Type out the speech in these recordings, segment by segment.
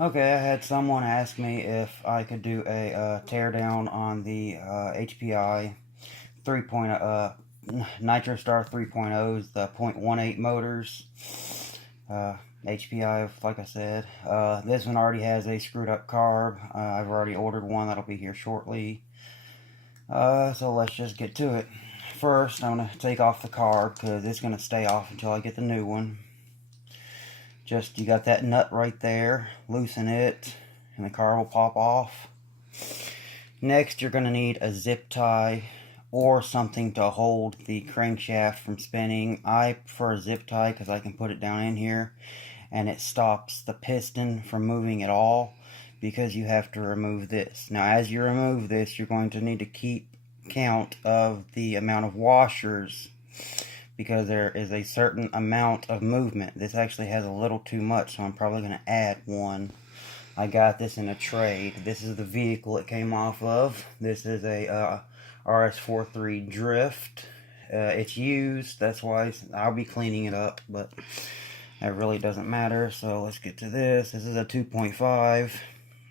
Okay, I had someone ask me if I could do a teardown on the HPI 3.0, Nitro Star 3.0s, the 0.18 motors. Uh, HPI, like I said. This one already has a screwed up carb. I've already ordered one that'll be here shortly. So let's just get to it. First, I'm going to take off the carb because it's going to stay off until I get the new one. Just, you got that nut right there, loosen it, and the car will pop off. Next, you're going to need a zip tie or something to hold the crankshaft from spinning. I prefer a zip tie because I can put it down in here and it stops the piston from moving at all, because you have to remove this. Now, as you remove this, you're going to need to keep count of the amount of washers, because there is a certain amount of movement. This actually has a little too much, so I'm probably going to add one. I got this in a trade. This is the vehicle it came off of. This is a RS43 Drift. It's used, that's why I'll be cleaning it up, but that really doesn't matter. So let's get to this. This is a 2.5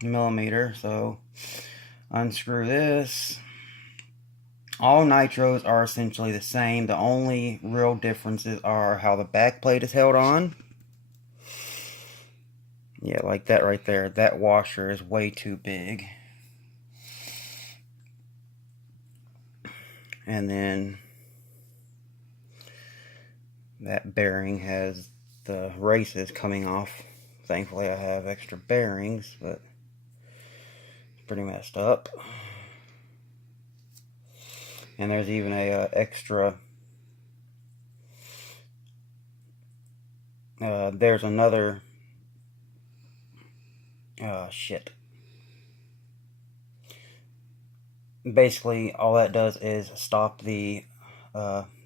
millimeter, so unscrew this. All nitros are essentially the same. The only real differences are how the backplate is held on. Yeah, like that right there. That washer is way too big. And then that bearing has the races coming off. Thankfully I have extra bearings, but it's pretty messed up. And there's even a extra, there's another, shit. Basically, all that does is stop the,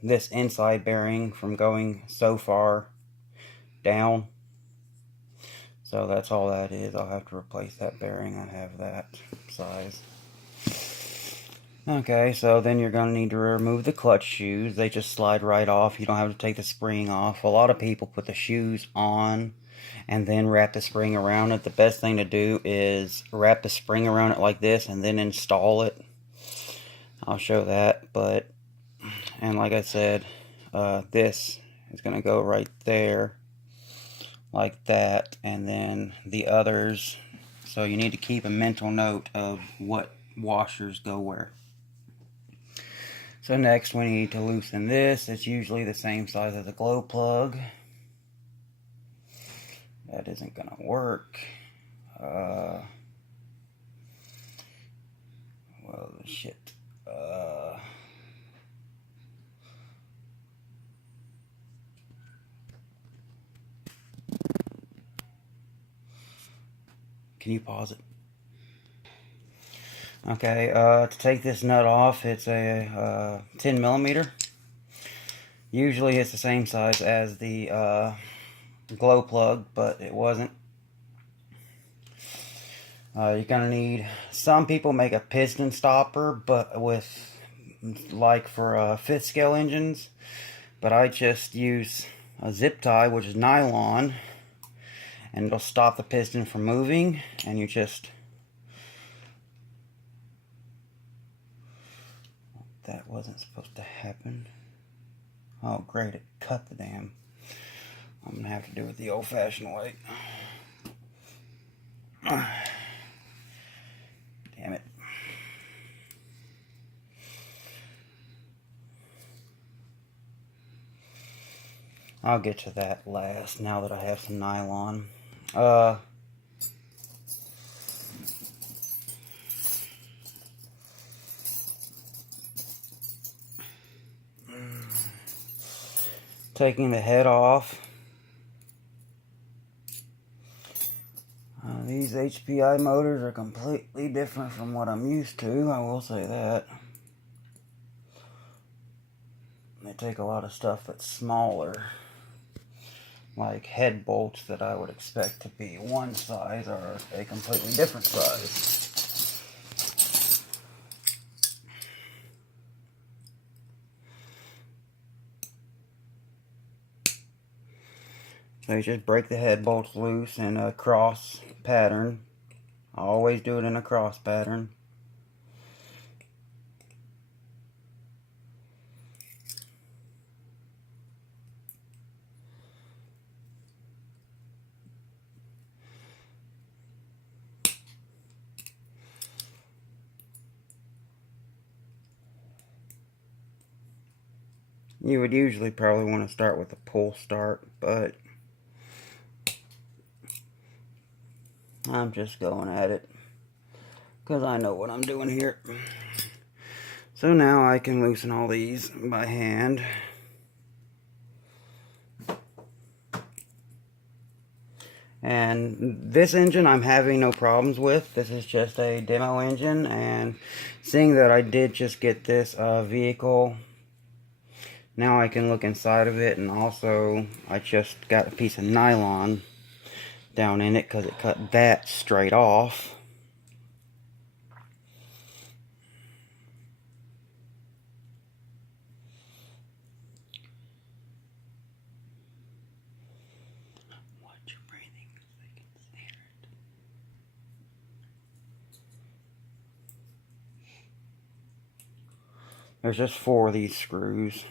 this inside bearing from going so far down. So that's all that is. I'll have to replace that bearing. I have that size. Okay, so then you're going to need to remove the clutch shoes. They just slide right off. You don't have to take the spring off. A lot of people put the shoes on and then wrap the spring around it. The best thing to do is wrap the spring around it like this and then install it. I'll show that, and like I said, this is going to go right there like that, and then the others. So you need to keep a mental note of what washers go where. So next we need to loosen this. It's usually the same size as a glow plug. That isn't gonna work. Well, shit. Can you pause it? Okay, to take this nut off, it's a 10 millimeter. Usually it's the same size as the glow plug, but it wasn't. You're gonna need, some people make a piston stopper, but with, like for 5th scale engines, but I just use a zip tie, which is nylon, and it'll stop the piston from moving, and you just, that wasn't supposed to happen. Oh great, it cut the damn. I'm gonna have to do it the old-fashioned way. Damn it. I'll get to that last, now that I have some nylon. Taking the head off. These HPI motors are completely different from what I'm used to, I will say that. They take a lot of stuff that's smaller, like head bolts that I would expect to be one size are a completely different size. So you just break the head bolts loose and cross pattern. I always do it in a cross pattern. You would usually probably want to start with a pull start, but I'm just going at it because I know what I'm doing here. So now I can loosen all these by hand. And this engine I'm having no problems with. This is just a demo engine, and seeing that I did just get this vehicle, now I can look inside of it, and also I just got a piece of nylon down in it because it cut that straight off. Watch your breathing so they can hear it. There's just 4 of these screws.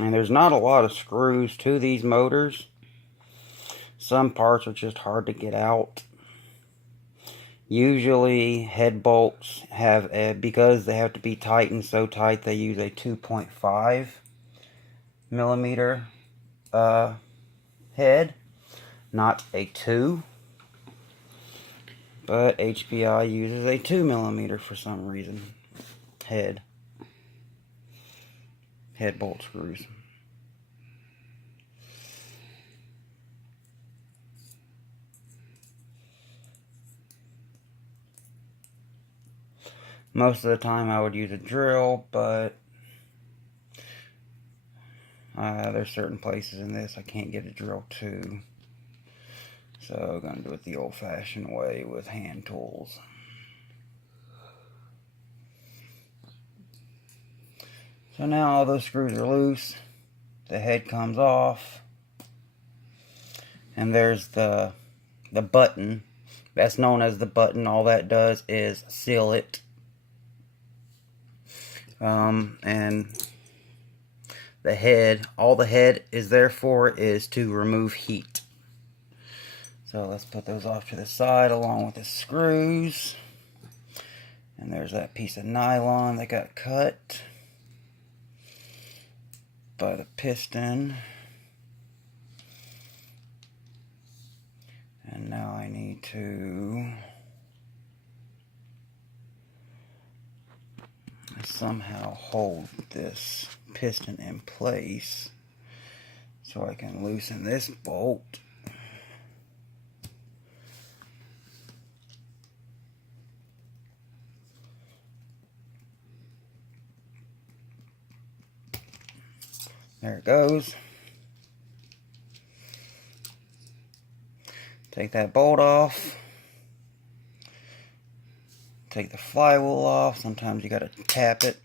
And there's not a lot of screws to these motors. Some parts are just hard to get out. Usually head bolts have, because they have to be tightened so tight, they use a 2.5 millimeter head, not a 2. But HPI uses a 2 millimeter for some reason. Head bolt screws. Most of the time I would use a drill, but there's certain places in this I can't get a drill to. So I'm going to do it the old-fashioned way with hand tools. So now all those screws are loose. The head comes off. And there's the button. That's known as the button. All that does is seal it. And the head, all the head is there for is to remove heat. So let's put those off to the side along with the screws. And there's that piece of nylon that got cut by the piston. And now I need to somehow hold this piston in place so I can loosen this bolt. There it goes. Take that bolt off. Take the flywheel off. Sometimes you gotta tap it.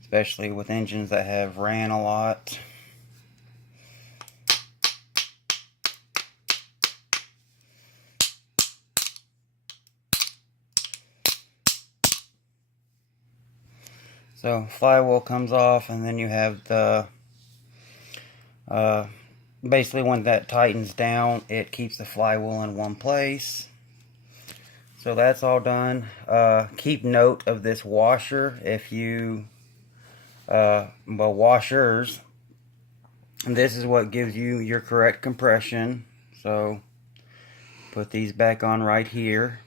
Especially with engines that have ran a lot. So flywheel comes off, and then you have the basically when that tightens down, it keeps the flywheel in one place. So that's all done. Keep note of this washer if you washers. And this is what gives you your correct compression. So put these back on right here.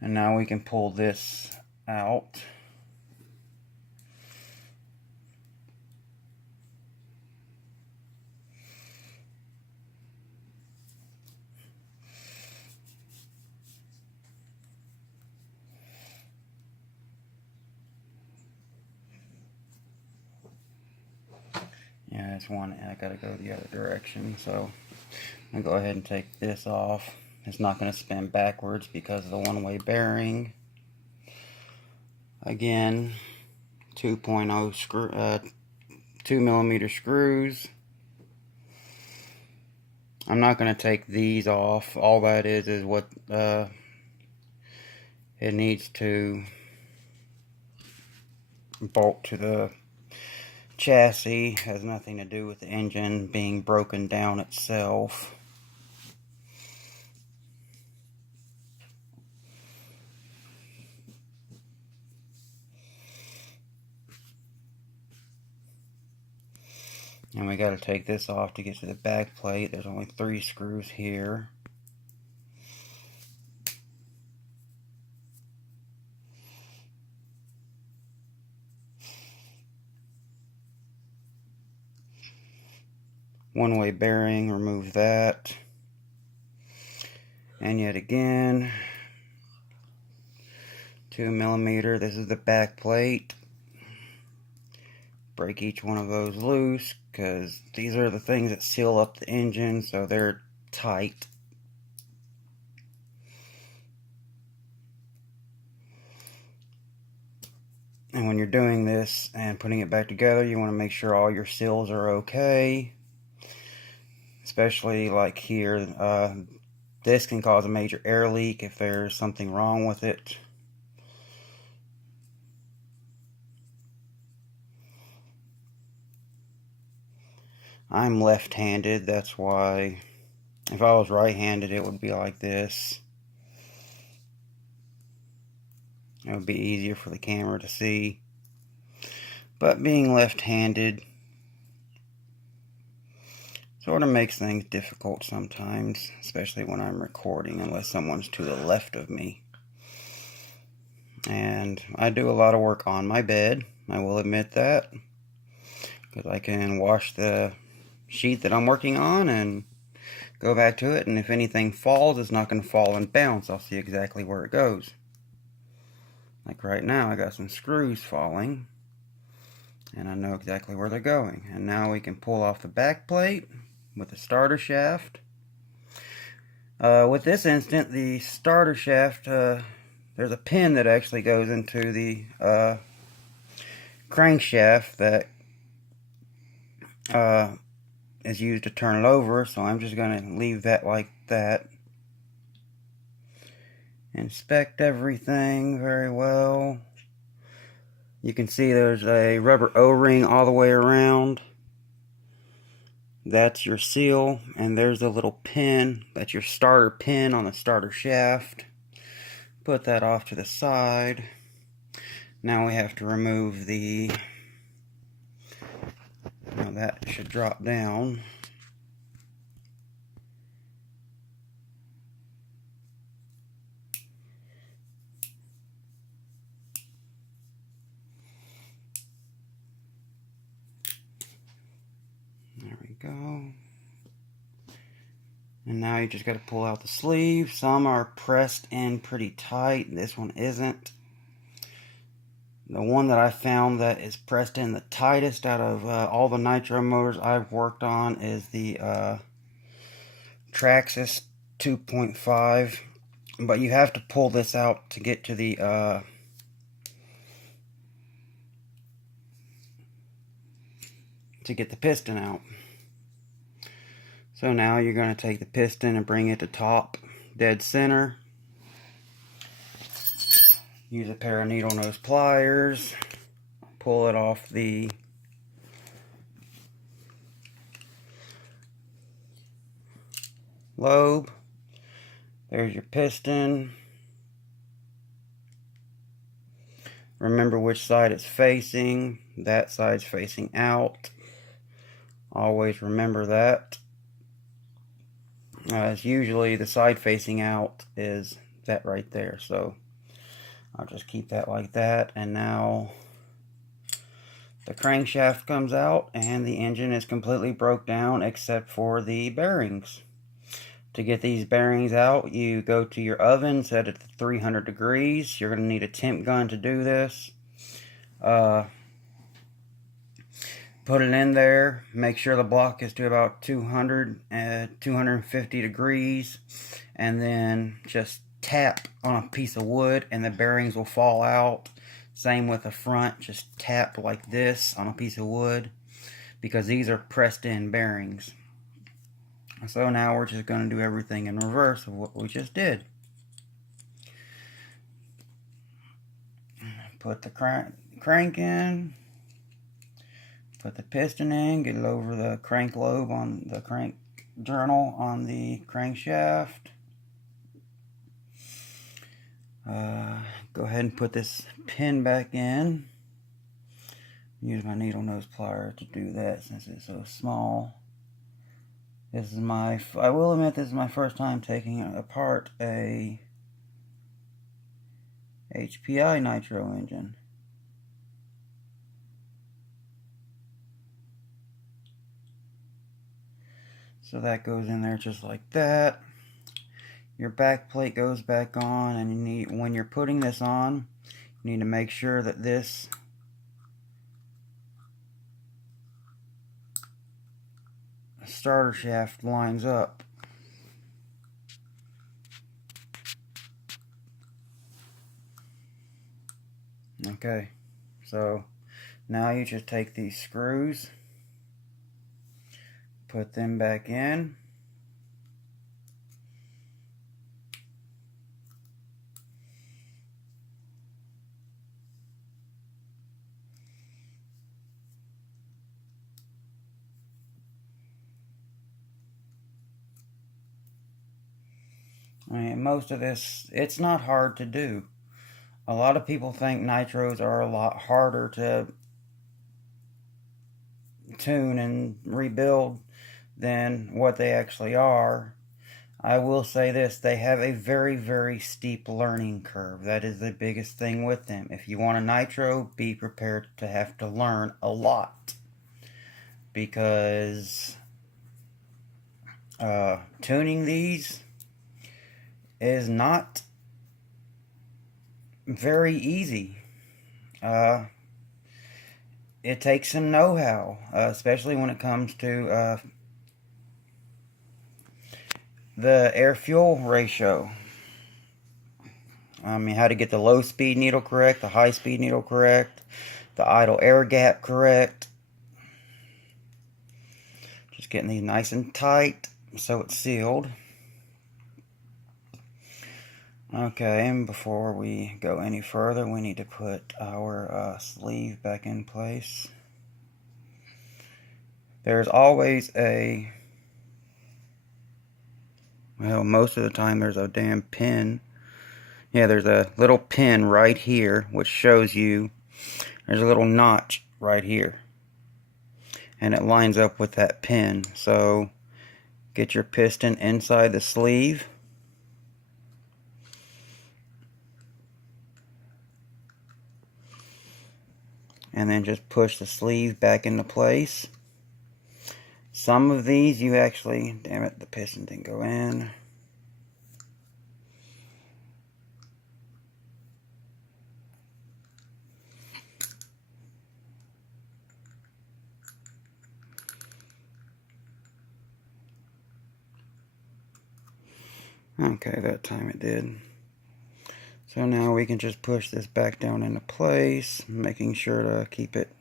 And now we can pull this out. Yeah, it's one, I gotta go the other direction, so I'll go ahead and take this off. It's not going to spin backwards because of the one-way bearing. Again, 2.0 screw, 2mm screws. I'm not going to take these off. All that is what it needs to bolt to the chassis. It has nothing to do with the engine being broken down itself. And we got to take this off to get to the back plate. There's only 3 screws here. One-way bearing, remove that. And yet again, 2mm. This is the back plate. Break each one of those loose, because these are the things that seal up the engine, so they're tight. And when you're doing this and putting it back together, you want to make sure all your seals are okay. Especially like here, this can cause a major air leak if there's something wrong with it. I'm left-handed, that's why if I was right-handed it would be like this. It would be easier for the camera to see. But being left-handed sort of makes things difficult sometimes, especially when I'm recording, unless someone's to the left of me. And I do a lot of work on my bed, I will admit that, because I can wash the sheet that I'm working on and go back to it, and if anything falls, it's not going to fall and bounce. I'll see exactly where it goes. Like right now, I got some screws falling, and I know exactly where they're going. And now we can pull off the back plate with the starter shaft. With this instant, the starter shaft, there's a pin that actually goes into the crankshaft that is used to turn it over, so I'm just going to leave that like that. Inspect everything very well. You can see there's a rubber O-ring all the way around. That's your seal, and there's a little pin. That's your starter pin on the starter shaft. Put that off to the side. Now we have to remove the... Now that should drop down. There we go. And now you just got to pull out the sleeve. Some are pressed in pretty tight. This one isn't. The one that I found that is pressed in the tightest out of all the Nitro motors I've worked on is the Traxxas 2.5. But you have to pull this out to get to the piston out. So now you're going to take the piston and bring it to top dead center. Use a pair of needle nose pliers. Pull it off the lobe. There's your piston. Remember which side it's facing. That side's facing out. Always remember that. As usually the side facing out is that right there, so I'll just keep that like that. And now the crankshaft comes out and the engine is completely broke down except for the bearings. To get these bearings out, you go to your oven, set it to 300 degrees. You're going to need a temp gun to do this. Put it in there. Make sure the block is to about 250 degrees. And then just tap on a piece of wood and the bearings will fall out. Same with the front. Just tap like this on a piece of wood, because these are pressed in bearings. So now we're just going to do everything in reverse of what we just did. Put the crank in. Put the piston in, get it over the crank lobe on the crank journal on the crankshaft. Go ahead and put this pin back in. Use my needle nose plier to do that since it's so small. This is I will admit this is my first time taking apart a HPI Nitro engine. So that goes in there just like that. Your back plate goes back on, and when you're putting this on, you need to make sure that this starter shaft lines up. Okay, so now you just take these screws, put them back in. I mean, most of this, it's not hard to do. A lot of people think nitros are a lot harder to tune and rebuild than what they actually are. I will say this, they have a very, very steep learning curve. That is the biggest thing with them. If you want a nitro, be prepared to have to learn a lot, because tuning these is not very easy. It takes some know-how, especially when it comes to the air-fuel ratio. I mean, how to get the low-speed needle correct, the high-speed needle correct, the idle air gap correct. Just getting these nice and tight so it's sealed. Okay, and before we go any further, we need to put our sleeve back in place. There's always well, most of the time there's a damn pin. Yeah, there's a little pin right here, which shows you there's a little notch right here. And it lines up with that pin. So, get your piston inside the sleeve. And then just push the sleeve back into place. Some of these you actually, damn it, the piston didn't go in. Okay, that time it did. So now we can just push this back down into place, making sure to keep it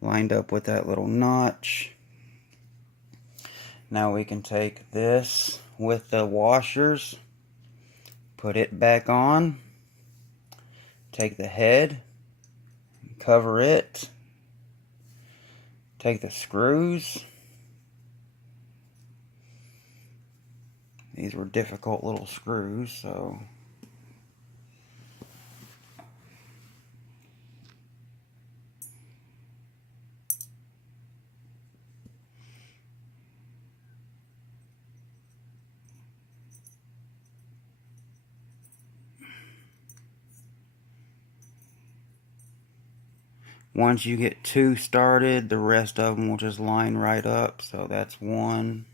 lined up with that little notch. Now we can take this with the washers, put it back on, take the head, cover it, take the screws. These were difficult little screws, so once you get two started, the rest of them will just line right up. So that's one.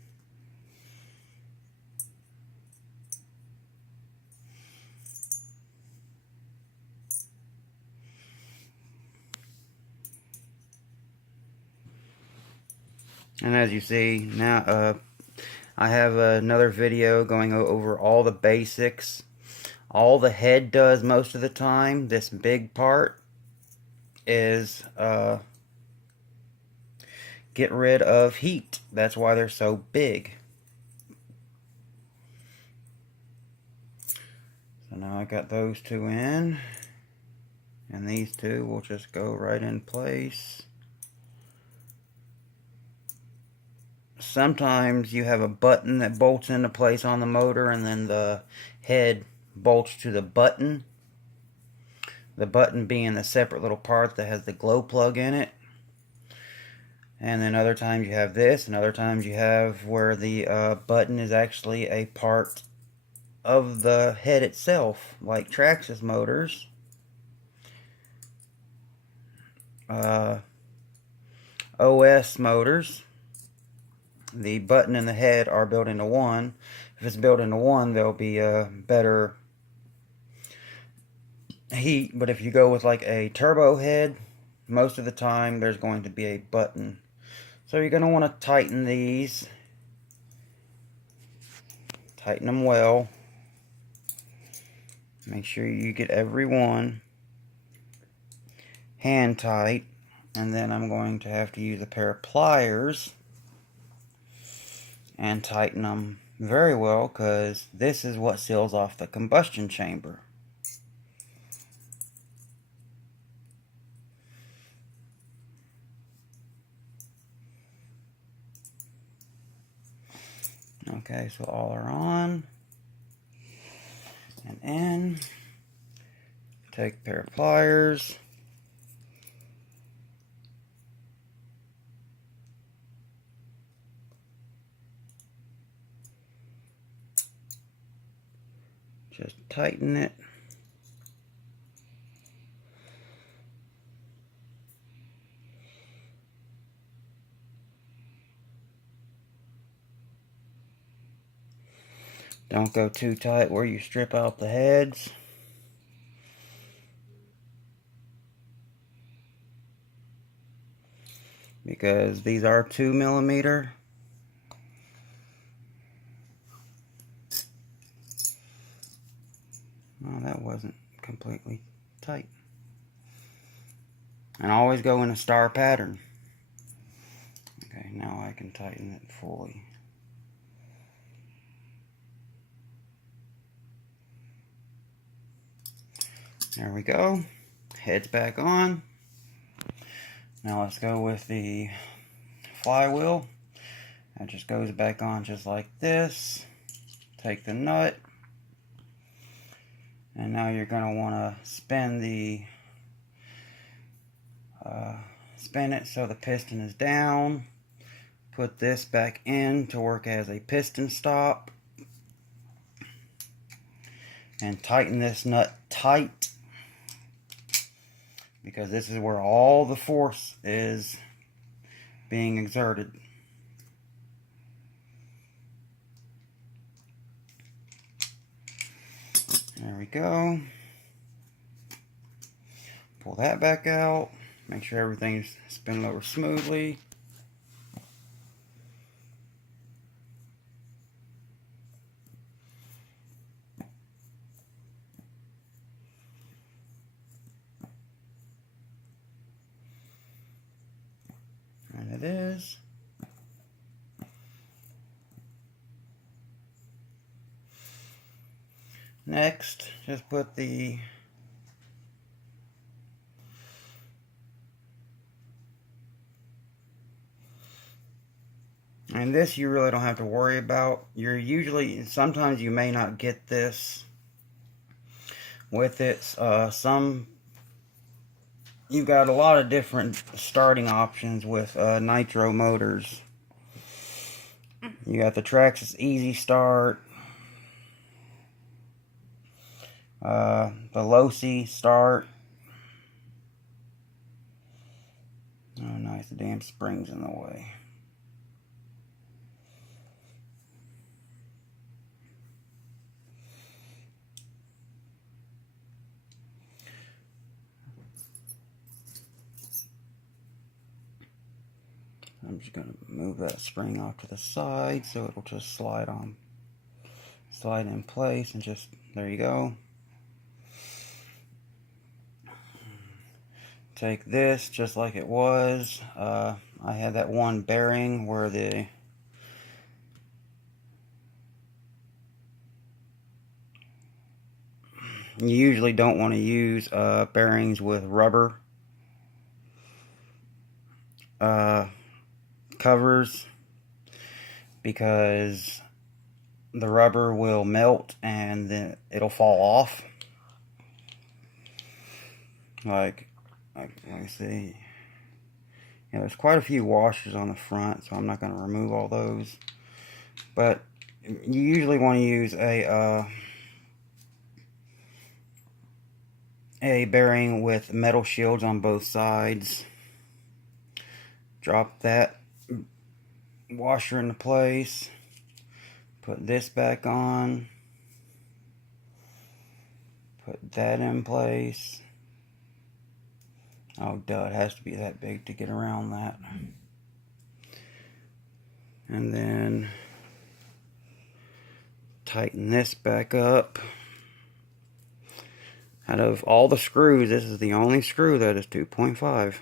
And as you see, now I have another video going over all the basics. All the head does most of the time, this big part, is get rid of heat. That's why they're so big. So now I got those two in, and these two will just go right in place. Sometimes you have a button that bolts into place on the motor, and then the head bolts to the button. The button being the separate little part that has the glow plug in it. And then other times you have this, and other times you have where the button is actually a part of the head itself, like Traxxas motors. OS motors, the button and the head are built into one. If it's built into one, there'll be a better heat, but if you go with like a turbo head, most of the time there's going to be a button. So you're going to want to tighten these. Tighten them well. Make sure you get every one hand tight. And then I'm going to have to use a pair of pliers and tighten them very well, because this is what seals off the combustion chamber. Okay, so all are on and in. Take a pair of pliers. Just tighten it. Don't go too tight where you strip out the heads. Because these are 2mm. Oh, that wasn't completely tight. And always go in a star pattern. Okay, now I can tighten it fully. There we go. Head's back on. Now let's go with the flywheel. That just goes back on just like this. Take the nut. And now you're going to want to spin it so the piston is down. Put this back in to work as a piston stop. And tighten this nut tight, because this is where all the force is being exerted. There we go. Pull that back out. Make sure everything's spinning over smoothly. And it is. Next, just put the and this you really don't have to worry about. Sometimes you may not get this with it. You've got a lot of different starting options with Nitro motors. You got the Traxxas Easy Start, the Low-C Start. Oh, nice, the damn spring's in the way. I'm just going to move that spring off to the side so it'll just slide in place, and just, there you go. Take this just like it was. I had that one bearing where you usually don't want to use bearings with rubber covers, because the rubber will melt and then it'll fall off. Like let me see. Yeah, there's quite a few washers on the front, so I'm not going to remove all those. But you usually want to use a bearing with metal shields on both sides. Drop that washer into place. Put this back on. Put that in place. Oh, duh, it has to be that big to get around that. And then tighten this back up. Out of all the screws, this is the only screw that is 2.5.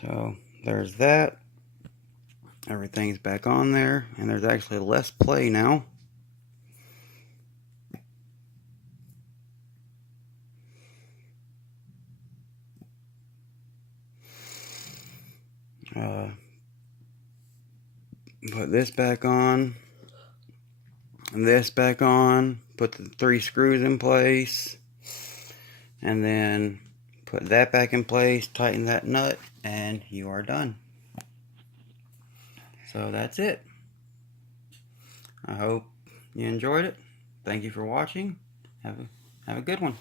So there's that. Everything's back on there, and there's actually less play now. Put this back on, and this back on. Put the 3 screws in place, and then put that back in place, tighten that nut, and you are done. So that's it. I hope you enjoyed it. Thank you for watching. Have a good one.